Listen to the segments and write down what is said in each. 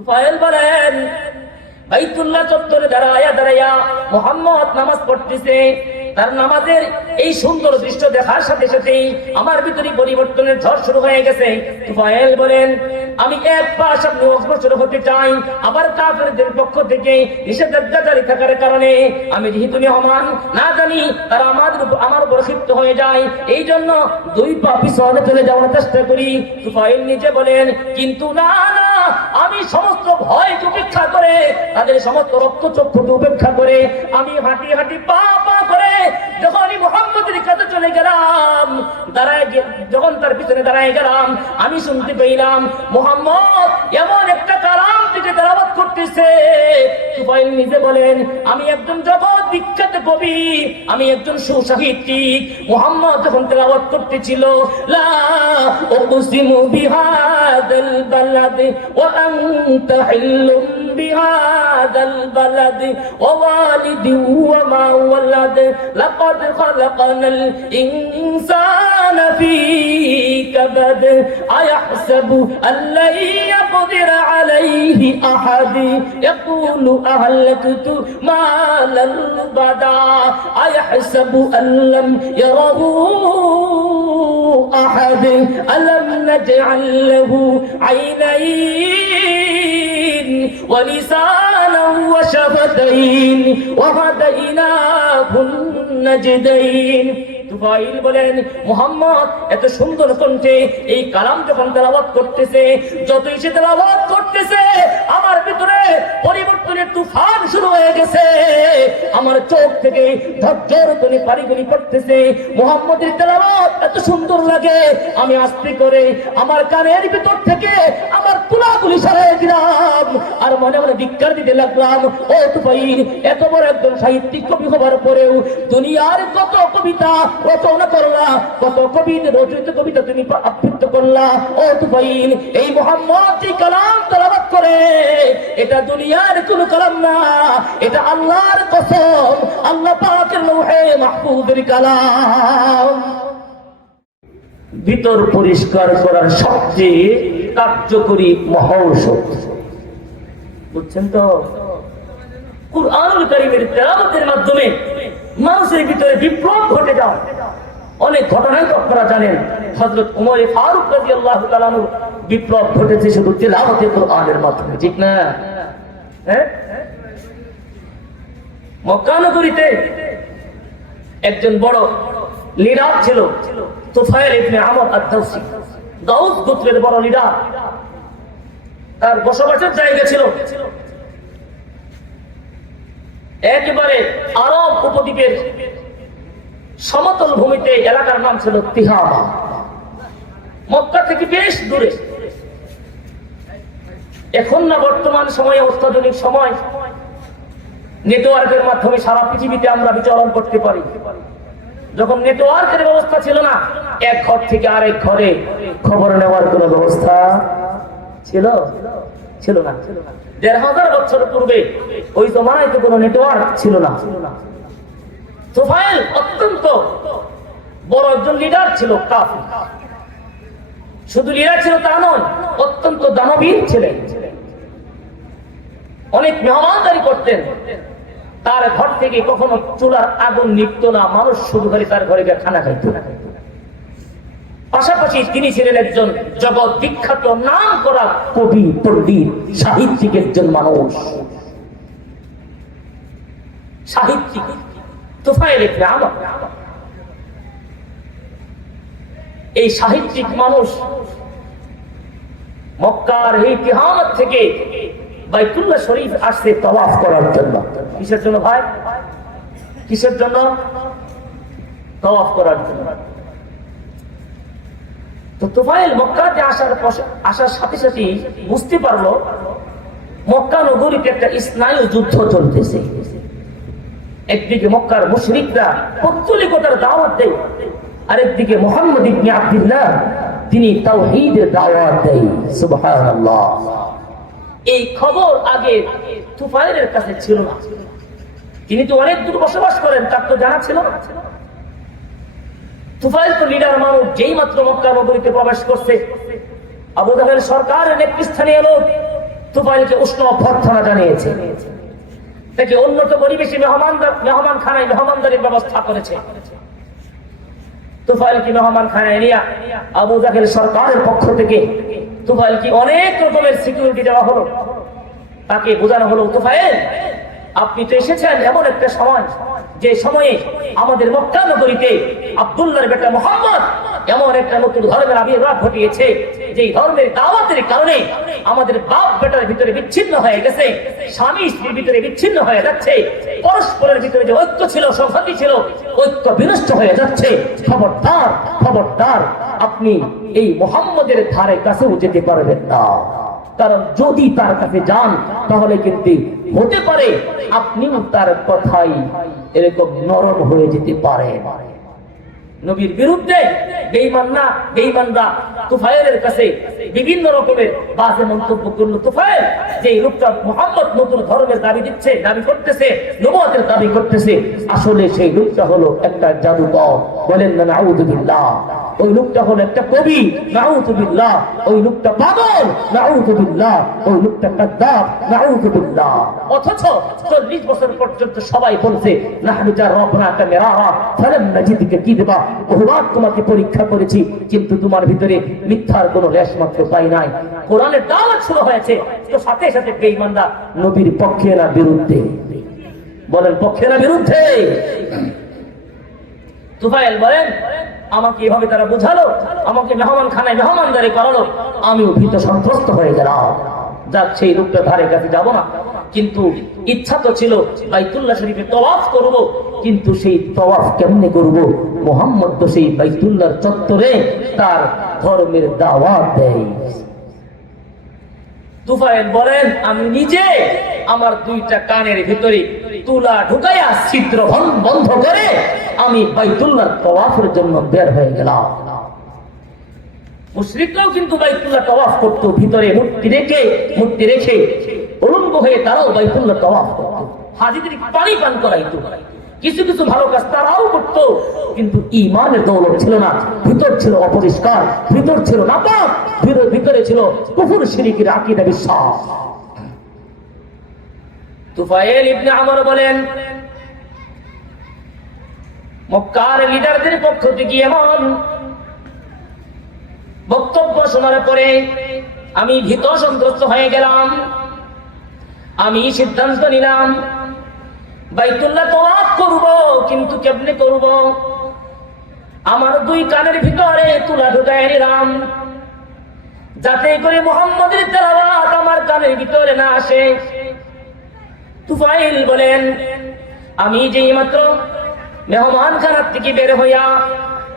তুফাইল বলেন, বাইতুল্লাহ চত্বরে দাঁড়ায়া মোহাম্মদ নামাজ পড়তেছে। তার নামাজের এই সুন্দর দৃশ্য দেখার সাথে সাথেই আমার ভিতরে পরিবর্তনের ঝড় শুরু হয়ে গেছে। বলেন, আমি এক পাশ আপনি অগ্রসর হতে চাই। আবার কাফেরদের পক্ষ থেকে নিষেধাজ্ঞাকারী থাকার কারণে আমি যেহেতু মেহমান, না জানি তারা উপর আমার উপর ক্ষিপ্ত হয়ে যায়। এই জন্য দুই পা চলে যাওয়ার চেষ্টা করি। তুফাইল নিজে বলেন, কিন্তু না আমি সমস্ত ভয় উপেক্ষা করে, তাদের সমস্ত রক্ত চক্ষু উপেক্ষা করে, আমি হাঁটি হাঁটি পা পা করে যখন আমি মোহাম্মদের কাছে চলে গেলাম, দাঁড়ায় যখন তার পিছনে দাঁড়ায় গেলাম, আমি শুনতে পেলাম, মোহাম্মদ এমন একটা কালাম থেকে তেলাবাদ করতেছে। তুফাইল নিজে বলেন, আমি একজন জগৎ বিখ্যাত কবি, আমি একজন সুসাহিত্যিক। মোহাম্মদ যখন তেলাবাদ করতেছিল, লা বিহাদাল বালাদ ওয়া আনতা হিল্লুম بهذا البلد ووالد وما ولد. لقد خلقنا الإنسان في كبد. أيحسب أن لن يقدر عليه أحد؟ يقول أهلكت مالا بدا أيحسب أن لم يره أحد؟ ألم نجعل له عينين؟ ولسانا وشفتين وهديناه النجدين তুফাইল বলেন, মোহাম্মদ, এত সুন্দর কণ্ঠে এই কালাম যখন তেলাওয়াত করতেছে, যতই সে তেলাওয়াত করতেছে, আমার ভিতরে পরিবর্তনের তুফান শুরু হয়ে গেছে। আমার চোখ থেকে ধৈর্যের ধ্বনি পারিগুলি পড়তেছে। মোহাম্মদের তেলাওয়াত এত সুন্দর লাগে। আমি আস্তে করে আমার কানের ভিতর থেকে আমার তুলাগুলি সরাই দিলাম আর মনে মনে ধিক্কার দিতে লাগলাম, ও তুফাইল, এত বড় একজন সাহিত্যিক কবি হবার পরেও দুনিয়ার কত কবিতা করলা, কত রচিত কবিতা তুমি আবৃত্ত করলা। ও এই মোহাম্মদ কালাম করে, এটা দুনিয়ার কালাম না, এটা আল্লাহর কসম, আল্লাহ পাকের লৌহে কালাম। ভিতর পরিষ্কার করার সবচেয়ে কার্যকরী মহৌষধ বুঝছেন তো? কুরআনুল কারীমের তেলাওয়াতের মাধ্যমে মানুষের ভিতরে বিপ্লব ঘটে যায় অনেক ঘটনাই তো আপনারা জানেন। হযরত ওমর ফারুক তাআলা আনহু বিপ্লব ঘটেছে শুধু তেলাওয়াতে কোরআনের মাধ্যমে, ঠিক না? হ্যাঁ? মক্কা নগরীতে একজন বড় লিডার ছিল তুফাইল ইবনে আমর আদ-দাউসি। দাউদ গোত্রের বড় লিডার। তার বসবাসের জায়গা ছিল। একেবারে আরব উপদ্বীপের সমতল ভূমিতে এলাকার নাম ছিল তিহামা। মক্কা থেকে বেশ দূরে। এখন না বর্তমান সময়ে, অত্যাধুনিক সময়, নেটওয়ার্কের মাধ্যমে সারা পৃথিবীতে আমরা বিচরণ করতে পারি। যখন নেটওয়ার্কের ব্যবস্থা ছিল না, এক ঘর থেকে আরেক ঘরে খবর নেওয়ার কোন ব্যবস্থা ছিল? ছিল না। দেড় হাজার বছর পূর্বে ওই জমানায় তো কোনো নেটওয়ার্ক ছিল না। তোফাইল অত্যন্ত বড় একজন লিডার ছিল শুধু ছিল তা নয়, অত্যন্ত দানবীর ছিলেন। অনেক মেহমানদারি করতেন। তার ঘর থেকে কখনো চুলার আগুন নিপত না, মানুষ শুধু করে তার ঘরে গিয়ে খানা খাইত। পাশাপাশি তিনি ছিলেন একজন জগৎ বিখ্যাত, নাম করা কবি, পণ্ডিত, সাহিত্যিক একজন মানুষ। সাহিত্যিক। ইবনে আমর এই সাহিত্যিক মানুষ মক্কার এই তিহামত থেকে বাইতুল্লাহ শরীফ আসছে তওয়াফ করার জন্য। কিসের জন্য ভাই? কিসের জন্য? তওয়াফ করার জন্য। তো তোফাইল মক্কাতে আসার আসার সাথে সাথে বুঝতে পারল, মক্কা নগরীতে একটা স্নায়ু যুদ্ধ চলতেছে। একদিকে মক্কার মুশরিকরা পৌত্তলিকতার দাওয়াত দেয়, আরেকদিকে মোহাম্মদ ইবনে আব্দুল্লাহ, তিনি তাওহীদের দাওয়াত দেয়। সুবহানাল্লাহ। এই খবর আগে তুফাইলের কাছে ছিল না। তিনি তো অনেক দূর বসবাস করেন, তার তো জানা ছিল না। তুফাইল তো লিডার মানুষ, যেই মাত্র মক্কা নগরীতে প্রবেশ করছে। আবু জাহেল সরকারের নেতৃস্থানীয় লোক তুফাইলকে উষ্ণ অভ্যর্থনা জানিয়েছে। তাকে উন্নত পরিবেশে মেহমান মেহমান খানায় মেহমানদারির ব্যবস্থা করেছে। মেহমান খানায় নিয়ে আবু সরকারের পক্ষ থেকে অনেক রকমের সিকিউরিটি দেওয়া হলো? তাকে বোঝানো হলো, তুফাইল, আপনি তো এসেছেন এমন একটা সময়, যে সময়ে আমাদের মক্কা নগরীতে আব্দুল্লাহর বেটা মোহাম্মদ এমন একটা নতুন ধর্মের আবির্ভাব ঘটিয়েছে যে ধর্মের দাওয়াতের কারণে আমাদের বাপ বেটার ভিতরে বিচ্ছিন্ন হয়ে গেছে। স্বামী স্ত্রীর ভিতরে বিচ্ছিন্ন হয়ে যাচ্ছে। পরস্পরের ভিতরে যে ঐক্য ছিল সংহতি ছিল, ঐক্য বিনষ্ট হয়ে যাচ্ছে। খবরদার খবরদার, আপনি এই মোহাম্মদের ধারে কাছেও যেতে পারবেন না। কারণ যদি তার কাছে যান, তাহলে কিন্তু হতে পারে আপনিও তার কথাই এরকম নরম হয়ে যেতে পারেন। নবীর বিরুদ্ধে বেঈমান না, বেঈমানরা তুফাইলের কাছে বিভিন্ন রকমের বাজে মন্তব্য করল। তুফাইল যে লোকটা মোহাম্মদ নতুন ধর্মের দাবি দিচ্ছে, দাবি করতেছে, নবুয়তের দাবি করতেছে, আসলে সেই লোকটা হলো একটা জাদুকর। বলেন না, নাউযুবিল্লাহ। ওই লোকটা হলো একটা কবি নাউযুবিল্লাহ ওই লোকটা পাগল নাউযুবিল্লাহ ওই লোকটা কাদ্দাব নাউযুবিল্লাহ অথচ 40 বছর পর্যন্ত সবাই বলছে, নাহনু যা রবনাকা মিরারা, ফালাম নাজিদকে কি দেবা বহুবার তোমাকে পরীক্ষা করেছি, কিন্তু তোমার ভিতরে মিথ্যার কোনো লেশ মাত্র পাই নাই। কোরআনের দাওয়াত শুরু হয়েছে, তো সাথে সাথে বেঈমানরা নবীর পক্ষে না বিরুদ্ধে। বলেন, পক্ষে না বিরুদ্ধে? তুফাইল বলেন, আমাকে এভাবে তারা বুঝালো, আমাকে মেহমান খানায় মেহমানদারি করালো, আমিও ভীত সন্ত্রস্ত হয়ে গেলাম। যাক, সেই লোকটা ধারে কাছে যাব না। কিন্তু ইচ্ছা তো ছিল বাইতুল্লাহ শরীফে তওয়াফ করব, কিন্তু সেই তওয়াফ কেমনে করব? মোহাম্মদ তো সেই বাইতুল্লাহর চত্বরে তার ধর্মের দাওয়াত দেয়। তুফাইল বলেন, আমি নিজে আমার দুইটা কানের ভিতরে তুলা ঢুকাইয়া ছিদ্র বন্ধ করে আমি বাইতুল্লাহ তওয়াফের জন্য বের হয়ে গেলাম। কিছু কিছু ভালো ছিল না। ভিতর ছিল অপরিষ্কার, ভিতর ছিল নাপাক ভিতর ছিল কুফুর শিরিকের আকীদা বিশ্বাস। তুফাইল ইবনে আমর বলেন, মক্কার লিডারদের পক্ষ থেকে এমন বক্তব্য শোনার পরে আমি ভীত সন্ত্রস্ত হয়ে গেলাম। আমি সিদ্ধান্ত নিলাম, বাইতুল্লাহ তোয়াফ করব, কিন্তু কেমনে করব? আমার দুই কানের ভিতরে তুলা ঢুকায় নিলাম, যাতে করে মোহাম্মদের তেলাওয়াত আমার কানের ভিতরে না আসে। তুফাইল বলেন, আমি যেই মাত্র মেহমান খানার থেকে বের হইয়া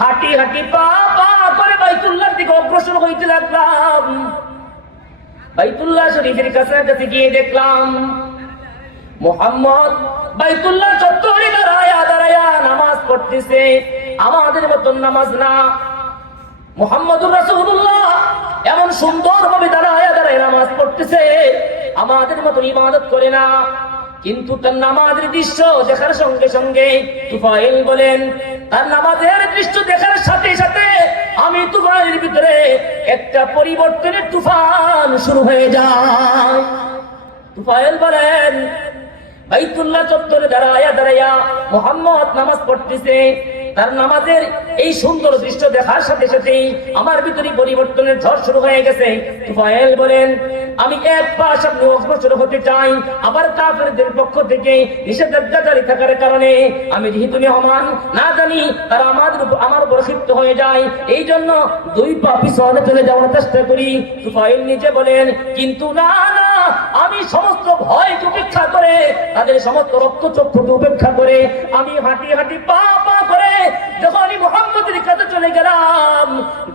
হাঁটি হাঁটি পা পা করে বাইতুল্লাহর দিকে অগ্রসর হইতে লাগলাম। বাইতুল্লাহ শরীফের কাছাকাছি গিয়ে দেখলাম, মোহাম্মদ বাইতুল্লাহ চত্বরে দাঁড়ায়া দাঁড়ায়া নামাজ পড়তেছে, আমাদের মতন নামাজ না। মোহাম্মদুর রাসূলুল্লাহ এমন সুন্দর ভাবে দাঁড়ায় দাঁড়ায় নামাজ পড়তেছে। আমাদের মতো ইবাদত করে না। কিন্তু তার নামাজের দৃশ্য দেখার সঙ্গে সঙ্গে তুফাইল বলেন, তার নামাজের দৃশ্য দেখার সাথে সাথে আমি তুফাইলের ভিতরে একটা পরিবর্তনের তুফান শুরু হয়ে যায়। তুফাইল বলেন, বাইতুল্লাহ চত্বরে দাঁড়ায়া দাঁড়ায়া মোহাম্মদ নামাজ পড়তেছে। তার নামাজের এই সুন্দর দৃশ্য দেখার সাথে সাথে আমার ভিতরে পরিবর্তনের ঝড় শুরু হয়ে গেছে। তুফাইল বলেন, আমি এক পা সামনে অগ্রসর হতে চাই, আবার কাফেরদের পক্ষ থেকে নিষেধাজ্ঞা জারি থাকার কারণে আমি যেহেতু মেহমান, না জানি তারা আমার আমার উপর ক্ষিপ্ত হয়ে যায়। এই জন্য দুই পা পিছনে চলে যাওয়ার চেষ্টা করি। তুফাইল নিজে বলেন, কিন্তু না না আমি সমস্ত ভয় উপেক্ষা করে, তাদের সমস্ত রক্ত চক্ষু উপেক্ষা করে, আমি হাঁটি হাঁটি পা পা করে যখন আমি মোহাম্মদের কাছে চলে গেলাম,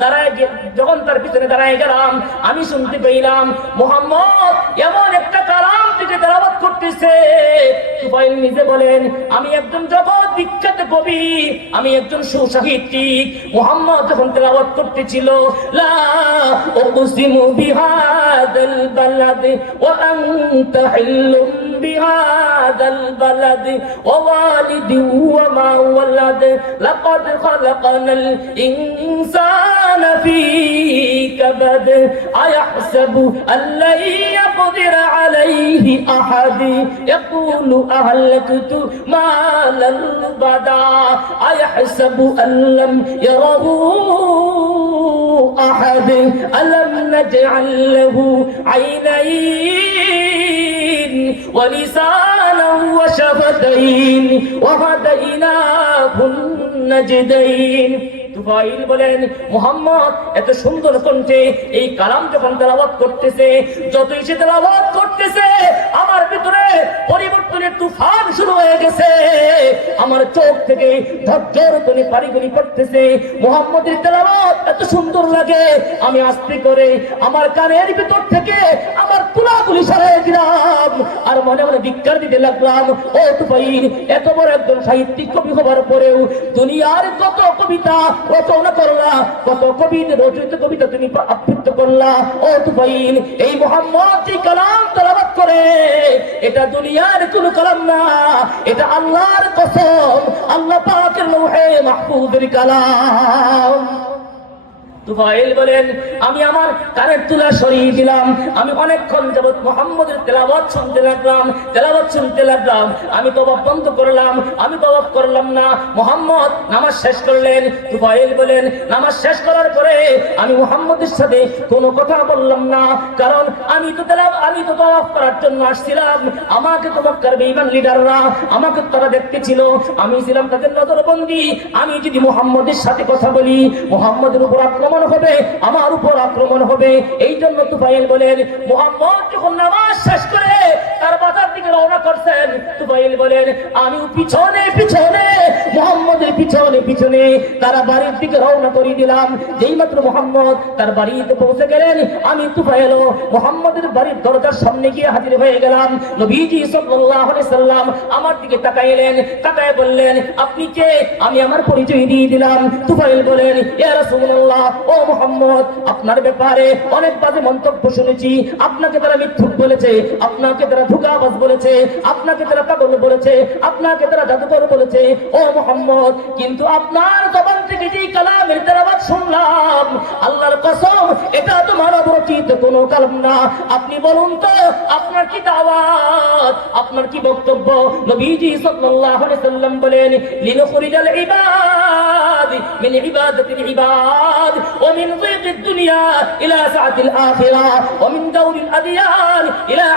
দাঁড়ায় যখন তার পিছনে দাঁড়ায় গেলাম, আমি শুনতে পেলাম, মোহাম্মদ এমন একটা করতেছে সুপাইল নিজে বলেন, আমি একজন জগৎ বিখ্যাত কবি, আমি একজন সুসাহিত্যিক। মোহাম্মদ যখন তেলাওয়াত করতেছিল, লা লাকাদ ফী كبد أيحسب أن لن يقدر عليه أحد؟ يقول أهلكت مالا لبدا أيحسب أن لم يره أحد؟ ألم نجعل له عينين ولسانا وشفتين وهديناه النجدين؟ তুফাইল বলেন মোহাম্মদ এত সুন্দর কণ্ঠে এই কালাম যখন তেলাবাদ করতেছে যতই সে তেলাওয়াত করতেছে আমার ভিতরে পরিবর্তনের তুফান শুরু হয়ে গেছে। আমার চোখ থেকে ধৈর্যের কোনে পারিগুলি পড়তেছে। মোহাম্মদের তেলাওয়াত এত সুন্দর লাগে। আমি আস্তে করে আমার কানের ভিতর থেকে আমার তুলাগুলি সরাই দিলাম। আর মনে মনে বিজ্ঞান দিতে লাগলাম, ও তুফাইল, এত বড় একজন সাহিত্যিক কবি হবার পরেও দুনিয়ার কত কবিতা রচনা করলা, কত কবিতা রচিত কবিতা তুমি আবৃত্ত করলা। ও তুফাইল, এই মোহাম্মদ কালাম তেলাওয়াত করে, এটা দুনিয়ার কোন কালাম না। এটা আল্লাহর কসম আল্লাহ পাকের লোহে মাহফুজের কালাম। আমি আমার কানের তুলা সরিয়ে দিলাম, আমি অনেকক্ষণ যাবৎ মোহাম্মদের তেলাওয়াত শুনতে লাগলাম, তেলাওয়াত শুনতে লাগলাম, আমি তবাব বন্ধ করলাম, আমি তবাব করলাম না, মোহাম্মদ নামাজ শেষ করলেন, তুফাইল বলেন, নামাজ শেষ করার পরে আমি মোহাম্মদের সাথে কোনো কথা বললাম না, কারণ আমি তো তেলাব আমি তো তবাব করার জন্য আসছিলাম, আমাকে তো মক্কার বেঈমান লিডাররা, আমাকে তারা দেখতে ছিল, আমি ছিলাম তাদের নজরবন্দি, আমি যদি মোহাম্মদের সাথে কথা বলি, মোহাম্মদের উপর আক্রমণ হবে, আমার উপর আক্রমণ হবে। এই জন্য তুফাইল বলেন, মোহাম্মদ যখন নামাজ শেষ করে তার বাজার দিকে রওনা করছেন, তুফাইল বলেন, আমি পিছনে পিছনে, মোহাম্মদের পিছনে পিছনে তারা বাড়ির দিকে রওনা করে দিলাম। যেই মাত্র মোহাম্মদ তার বাড়িতে পৌঁছে গেলেন, আমি তুফাইল মোহাম্মদের বাড়ির দরজার সামনে গিয়ে হাজির হয়ে গেলাম। নবীজি সাল্লাল্লাহু আলাইহি সাল্লাম আমার দিকে তাকাইলেন, তাকায় বললেন, আপনি কে? আমি আমার পরিচয় দিয়ে দিলাম। তুফাইল বলেন, ইয়া রাসূলুল্লাহ ও মোহাম্মদ, আপনার ব্যাপারে অনেক বাজে মন্তব্য শুনেছি। আপনাকে তারা মিথ্যুক বলেছে, আপনাকে তারা ধুকাবাজ বলেছে, আপনাকে তারা পাগল বলেছে, আপনাকে তারা জাদুকর বলেছে। ও মোহাম্মদ, কিন্তু আপনার জবান থেকে কালামের শুনলাম, আল্লাহর কসম, এটা তোমার অবচিত কোনো কালাম না। আপনি বলুন তো, আপনার কি দাওয়াত? আপনার কি বক্তব্য? নবীজি সাল্লাল্লাহু আলাইহি সাল্লাম বলেন ইবাদ মিন ইবাদ মিন দুনিয়া ইলা সাআতিল আখিরা মিন আদিয়ান ইলা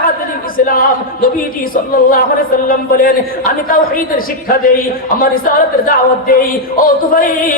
ইসলাম। নবীজি সাল্লাল্লাহু আলাইহি সাল্লাম বলেন, আমি তাওহীদের শিক্ষা দেই, আমার রিসালাতের দাওয়াত দেই। ও তুফাইল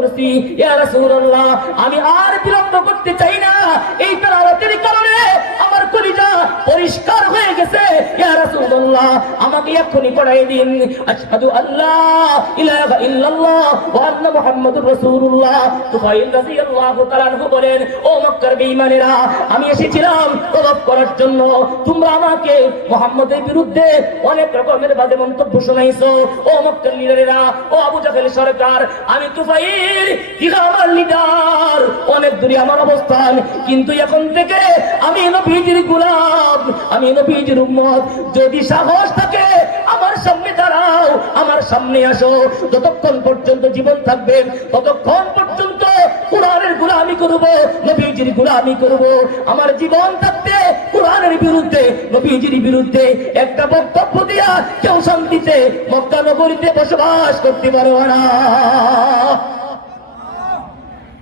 করেছি। ইয়া রাসূলুল্লাহ আমি আর বিলম্ব করতে চাই না। এই তেলাওয়াতের কারণে আমার কলিজা পরিষ্কার হয়ে গেছে। ইয়া রাসূলুল্লাহ, আমাকে এক্ষুনি পড়াই দিন। আশহাদু আল্লাহ ইলাহা ইল্লাল্লাহ ওয়া আন্না মুহাম্মাদুর রাসূলুল্লাহ। তুফাইল রাদিয়াল্লাহু তাআলা বলেন, ও মক্কার বেঈমানেরা, আমি এসেছিলাম করার জন্য। তোমরা আমাকে মুহাম্মদের বিরুদ্ধে অনেক রকমের বাজে মন্তব্য শোনাইছো। ও মক্কার লিডারেরা, ও আবু সরকার, আমি তুফাইল আমার লিডার। অনেক দূরে আমার অবস্থান, কিন্তু এখন থেকে আমি নবীজির গোলাম, আমি নবীজির উম্মত। যদি সাহস থাকে, আমার সামনে দাঁড়াও, আমার সামনে আসো। যতক্ষণ পর্যন্ত জীবন থাকবে, ততক্ষণ পর্যন্ত কোরআনের গোলামি করব, নবীজির গোলামি করব। আমার জীবন থাকতে কোরআনের বিরুদ্ধে, নবীজির বিরুদ্ধে একটা বক্তব্য দিয়া কেউ শান্তিতে মক্কা নগরীতে বসবাস করতে পারবে না।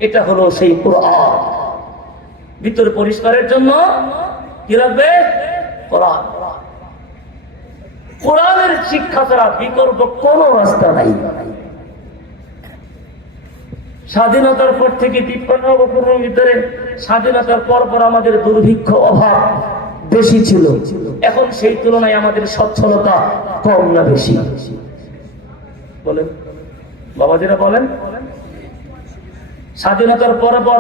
এটা হলো সেই কোরআন। ভিতর পরিষ্কারের জন্য কি লাগবে? কোরআন। কোরআনের শিক্ষা ছাড়া বিকল্প কোনো রাস্তা নাই। স্বাধীনতার পর থেকে তিপ্পান্ন বছরের ভিতরে স্বাধীনতার পর পর আমাদের দুর্ভিক্ষ অভাব বেশি ছিল। এখন সেই তুলনায় আমাদের সচ্ছলতা কম না বেশি। বলেন। বাবা বাবাজিরা বলেন, স্বাধীনতার পর পর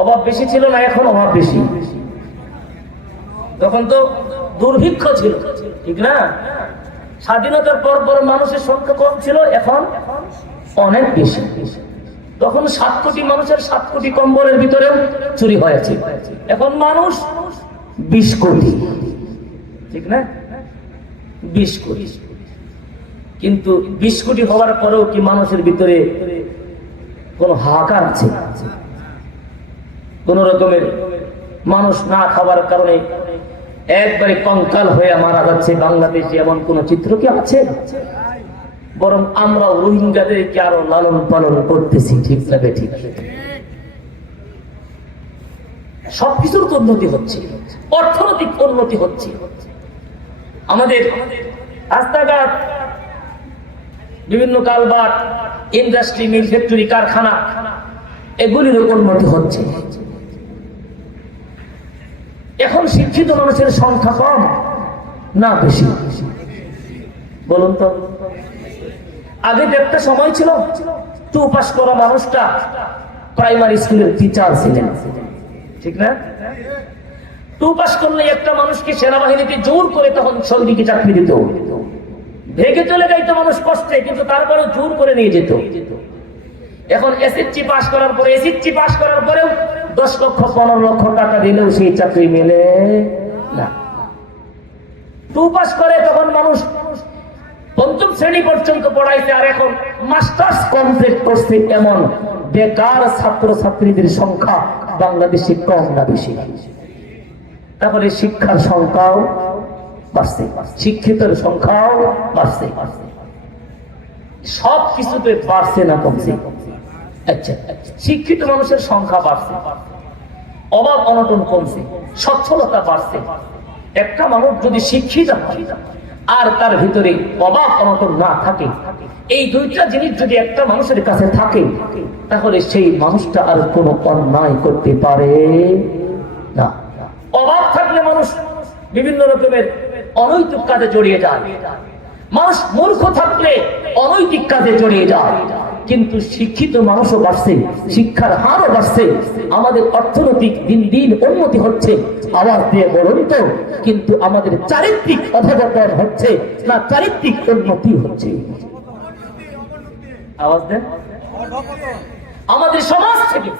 অভাব বেশি ছিল না, এখন অভাব বেশি। তখন তো দুর্ভিক্ষ ছিল, ঠিক না? স্বাধীনতার পর পর মানুষের সংখ্যা কম ছিল, এখন অনেক বেশি। তখন সাত কোটি মানুষের সাত কোটি কম্বলের ভিতরেও চুরি হয়েছে। এখন মানুষ বিশ কোটি, ঠিক না? বিশ কোটি। কিন্তু বিশ কোটি হওয়ার পরেও কি মানুষের ভিতরে কোন হাহাকার আছে? কোন রকমের মানুষ না খাবার কারণে একবারে কঙ্কাল হয়ে মারা যাচ্ছে বাংলাদেশে, এমন কোন চিত্র কি আছে? বরং আমরা রোহিঙ্গাদেরকে আরও লালন পালন করতেছি, ঠিক না ঠিক? সবকিছুর তো উন্নতি হচ্ছে, অর্থনৈতিক উন্নতি হচ্ছে। আমাদের রাস্তাঘাট, বিভিন্ন কালবাট, ইন্ডাস্ট্রি মিল ফ্যাক্টরি কারখানা এগুলির উন্নতি হচ্ছে। এখন শিক্ষিত মানুষের সংখ্যা কম না বেশি? বলুন তো। আগে একটা সময় ছিল, টু পাস করা মানুষটা প্রাইমারি স্কুলের টিচার ছিলেন। ঠিক না? টু পাস করলে একটা মানুষকে সেনাবাহিনীতে জোর করে তখন সৈনিকে চাকরি দিত। ভেগে চলে যাইতো মানুষ কষ্টে, কিন্তু তারপরেও জোর করে নিয়ে যেত। এখন এসএসসি পাস করার পরে এসএসসি পাস করার পরেও দশ লক্ষ, পনেরো লক্ষ টাকা দিলেও সেই চাকরি মেলে না। টু পাস করে তখন মানুষ পঞ্চম শ্রেণি পর্যন্ত পড়াইছে আর এখন মাস্টার্স কমপ্লিট করছে এমন বেকার ছাত্র ছাত্রীদের সংখ্যা বাংলাদেশে কম না বেশি। তাহলে শিক্ষার সংখ্যাও বাড়ছে, শিক্ষিতের সংখ্যাও বাড়ছে। সব কিছুতে বাড়ছে না কমছে। আচ্ছা শিক্ষিত মানুষের সংখ্যা বাড়ছে। অভাব অনটন কমছে, সচ্ছলতা বাড়ছে। একটা মানুষ যদি শিক্ষিত হয় আর তার ভিতরে অভাব অনটন না থাকে, এই দুইটা জিনিস যদি একটা মানুষের কাছে থাকে, তাহলে সেই মানুষটা আর কোনো অন্যায় করতে পারে না। অভাব থাকলে মানুষ বিভিন্ন রকমের অনৈতিক কাজে জড়িয়ে যায়। মানুষ মূর্খ থাকলে অনৈতিক কাজে জড়িয়ে যায়। কিন্তু শিক্ষিত মানুষও বাড়ছে, শিক্ষার হারও বাড়ছে। আমাদের অর্থনৈতিক দিন দিন উন্নতি হচ্ছে, আওয়াজ দিয়ে বলুন তো, কিন্তু আমাদের চারিত্রিক অধবতন হচ্ছে না চারিত্রিক উন্নতি হচ্ছে? আওয়াজ দেন। আমাদের সমাজ থেকে